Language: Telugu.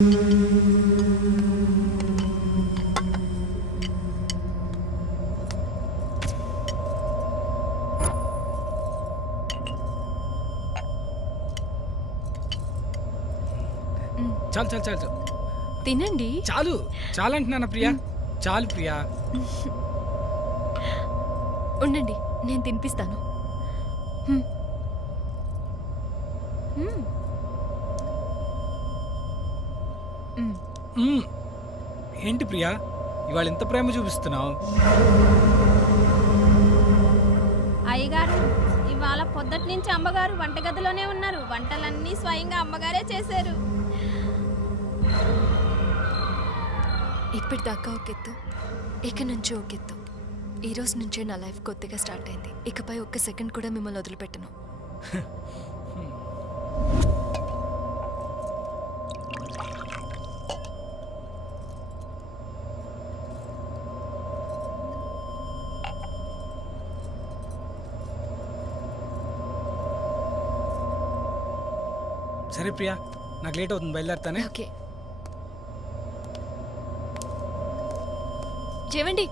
చాలు చాలు చాలు చాలు. తినండి. చాలు చాలు అంటున్నానా ప్రియా? చాలు ప్రియా. ఉండండి, నేను తినిపిస్తాను. హ్మ్. హ్మ్. హ్మ్. మ్మ్. ఏంటి ప్రియా ఇవాళ ఎంత ప్రేమ చూపిస్తున్నావు? అయ్యగారు, ఇవాళ పొద్దటి నుంచి అమ్మగారు వంటగదిలోనే ఉన్నారు. వంటలన్నీ స్వయంగా అమ్మగారే చేశారు. ఇప్పటిదాకా ఒక ఎత్తు, ఇక నుంచి ఒక ఎత్తు. ఈ రోజు నుంచే నా లైఫ్ కొత్తగా స్టార్ట్ అయింది. ఇకపై ఒక్క సెకండ్ కూడా మిమ్మల్ని వదిలిపెట్టను. సరే ప్రియా, నాకు లేట్ అవుతుంది, బయలుదేరుతానే. ఓకే. చేవండి.